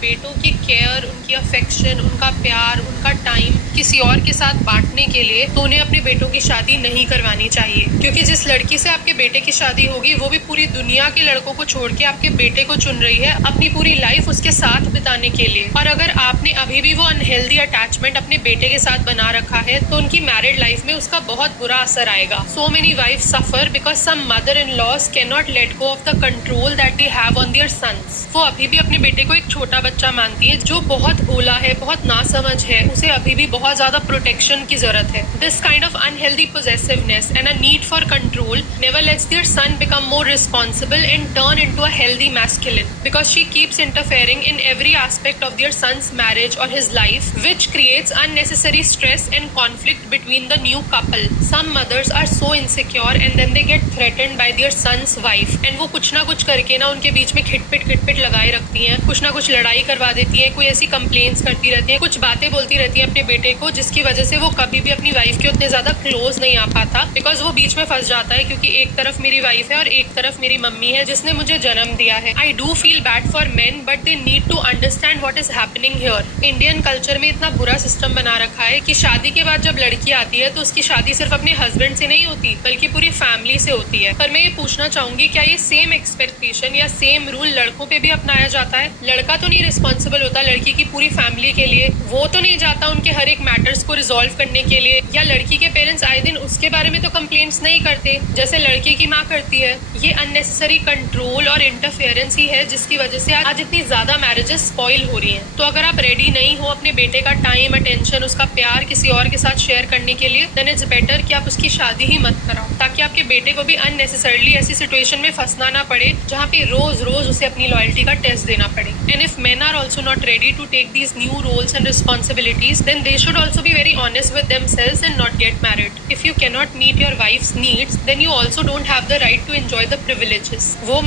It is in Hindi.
बेटों की केयर, उनकी अफेक्शन, उनका प्यार, उनका टाइम किसी और के साथ बांटने के लिए, तो उन्हें अपने बेटों की शादी नहीं करवानी चाहिए। क्योंकि जिस लड़की से आपके बेटे की शादी होगी वो भी पूरी दुनिया के लड़कों को छोड़ के आपके बेटे को चुन रही है अपनी पूरी लाइफ उसके साथ बिताने के लिए। और अगर आपने अभी भी वो अनहेल्दी अटैचमेंट अपने बेटे के साथ बना रखा है तो उनकी मैरिड लाइफ में उसका बहुत बुरा असर आएगा। So many wife suffer because some mother in laws can not let go of the control that they have on their sons. वो अभी भी अपने बेटे को एक छोटा बच्चा मानती है जो बहुत भोला है, बहुत नासमझ है, उसे अभी भी बहुत ज्यादा प्रोटेक्शन की जरूरत है। This kind of unhealthy possessiveness and a need for control never lets their son become more responsible and turn into a healthy masculine, because she keeps interfering in every aspect of their son's marriage or his life, which creates unnecessary stress and conflict between the new couple. Some mothers are so insecure and then they get threatened by their son's wife, and वो कुछ ना कुछ करके ना उनके बीच में खिटपिट लगाए रखती हैं, कुछ ना कुछ लड़ाई करवा देती हैं, कोई ऐसी कंप्लेंट्स करती रहती हैं, कुछ बातें बोलती रहती हैं अपने बेटे को, जिसकी वजह से वो कभी भी अपनी वाइफ के उतने ज्यादा क्लोज नहीं आ पाता, बिकॉज वो बीच में फंस जाता है क्योंकि एक तरफ मेरी वाइफ है और एक तरफ मेरी मम्मी है जिसने मुझे जन्म दिया है। I do feel bad for men but they need to understand what is happening here. Indian culture में इतना बुरा सिस्टम बना रखा है कि शादी के बाद जब लड़की आती है तो उसकी शादी सिर्फ अपने हस्बैंड से नहीं होती बल्कि पूरी फैमिली से होती है। पर मैं ये पूछना चाहूंगी, क्या ये सेम एक्सपेक्टेशन या सेम रूल लड़कों पे भी अपनाया जाता है? लड़का तो नहीं रिस्पॉन्सिबल होता लड़की की पूरी फैमिली के लिए, वो तो नहीं जाता उनके हर एक मैटर्स को रिजॉल्व करने के लिए, या लड़की के पेरेंट्स आए दिन उसके बारे में तो कंप्लेंट्स नहीं करते जैसे लड़के की माँ करती है। ये अननेसेसरी कंट्रोल और इंटरफेरेंस ही है जिसकी वजह से आज इतनी ज्यादा मैरिजेस स्पॉइल हो रही हैं। तो अगर आप रेडी नहीं हो अपने बेटे का टाइम, अटेंशन, उसका प्यार किसी और के साथ शेयर करने के लिए, देन इट्स बेटर कि आप उसकी शादी ही मत कराओ, ताकि आपके बेटे को भी अननेसेसरली ऐसी सिचुएशन में फंसना ना पड़े जहाँ पे रोज रोज उसे अपनी लॉयल्टी का टेस्ट देना पड़े। And if men are also not ready to take these new roles and responsibilities, then they should also be very honest with themselves and not get married. If you cannot meet your wife's needs, then you also don't have the right to enjoy the privileges. वो